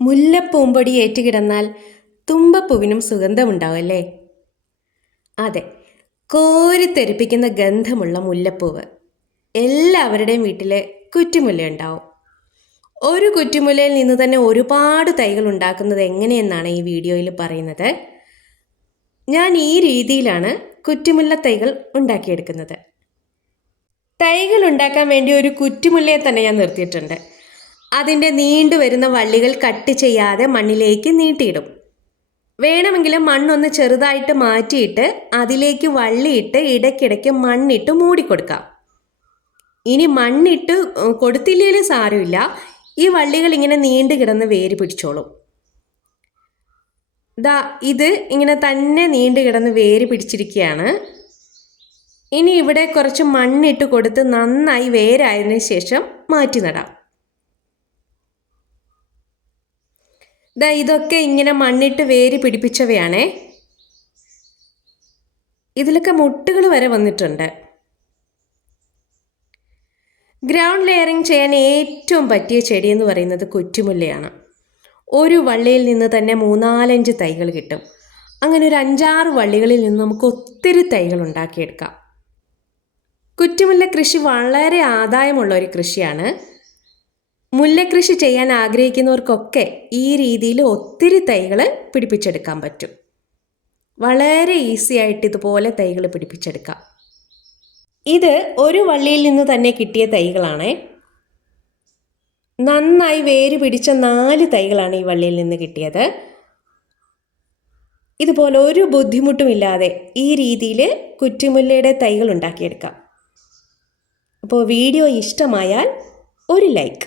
മുല്ലപ്പൂമ്പൊടി ഏറ്റുകിടന്നാൽ തുമ്പപ്പൂവിനും സുഗന്ധമുണ്ടാവും. അതെ, കോരിത്തെറിപ്പിക്കുന്ന ഗന്ധമുള്ള മുല്ലപ്പൂവ് എല്ലാവരുടെയും വീട്ടിൽ കുറ്റിമുല്ലയുണ്ടാവും. ഒരു കുറ്റിമുല്ലയിൽ നിന്ന് തന്നെ ഒരുപാട് തൈകൾ ഉണ്ടാക്കുന്നത് എങ്ങനെയെന്നാണ് ഈ വീഡിയോയിൽ പറയുന്നത്. ഞാൻ ഈ രീതിയിലാണ് കുറ്റിമുല്ല തൈകൾ ഉണ്ടാക്കിയെടുക്കുന്നത്. തൈകൾ ഉണ്ടാക്കാൻ വേണ്ടി ഒരു കുറ്റിമുല്ലയെ തന്നെ ഞാൻ നിർത്തിയിട്ടുണ്ട്. അതിൻ്റെ നീണ്ടു വരുന്ന വള്ളികൾ കട്ട് ചെയ്യാതെ മണ്ണിലേക്ക് നീട്ടിയിടും. വേണമെങ്കിൽ മണ്ണൊന്ന് ചെറുതായിട്ട് മാറ്റിയിട്ട് അതിലേക്ക് വള്ളിയിട്ട് ഇടയ്ക്കിടയ്ക്ക് മണ്ണിട്ട് മൂടിക്കൊടുക്കാം. ഇനി മണ്ണിട്ട് കൊടുത്തില്ലെങ്കിൽ സാരമില്ല, ഈ വള്ളികൾ ഇങ്ങനെ നീണ്ടു കിടന്ന് വേര് പിടിച്ചോളും. ഇത് ഇങ്ങനെ തന്നെ നീണ്ടു കിടന്ന് വേര് പിടിച്ചിരിക്കുകയാണ്. ഇനി ഇവിടെ കുറച്ച് മണ്ണിട്ട് കൊടുത്ത് നന്നായി വേരായതിനു ശേഷം മാറ്റി നടാം. ഇതൊക്കെ ഇങ്ങനെ മണ്ണിട്ട് വേര് പിടിപ്പിച്ചവയാണേ. ഇതിലൊക്കെ മുട്ടുകൾ വരെ വന്നിട്ടുണ്ട്. ഗ്രൗണ്ട് ലെയറിങ് ചെയ്യാൻ ഏറ്റവും പറ്റിയ ചെടി എന്ന് പറയുന്നത് കുറ്റിമുല്ലയാണ്. ഒരു വള്ളിയിൽ നിന്ന് തന്നെ 3-4 തൈകൾ കിട്ടും. അങ്ങനെ ഒരു 5-6 വള്ളികളിൽ നിന്ന് നമുക്ക് ഒത്തിരി തൈകൾ ഉണ്ടാക്കിയെടുക്കാം. കുറ്റിമുല്ല കൃഷി വളരെ ആദായമുള്ള ഒരു കൃഷിയാണ്. മുല്ലക്കൃഷി ചെയ്യാൻ ആഗ്രഹിക്കുന്നവർക്കൊക്കെ ഈ രീതിയിൽ ഒത്തിരി തൈകൾ പിടിപ്പിച്ചെടുക്കാൻ പറ്റും. വളരെ ഈസി ആയിട്ട് ഇതുപോലെ തൈകൾ പിടിപ്പിച്ചെടുക്കാം. ഇത് ഒരു വള്ളിയിൽ നിന്ന് തന്നെ കിട്ടിയ തൈകളാണ്. നന്നായി വേര് പിടിച്ച 4 തൈകളാണ് ഈ വള്ളിയിൽ നിന്ന് കിട്ടിയത്. ഇതുപോലെ ഒരു ബുദ്ധിമുട്ടുമില്ലാതെ ഈ രീതിയിൽ കുറ്റിമുല്ലയുടെ തൈകൾ ഉണ്ടാക്കിയെടുക്കാം. അപ്പോൾ വീഡിയോ ഇഷ്ടമായാൽ ഒരു ലൈക്ക്.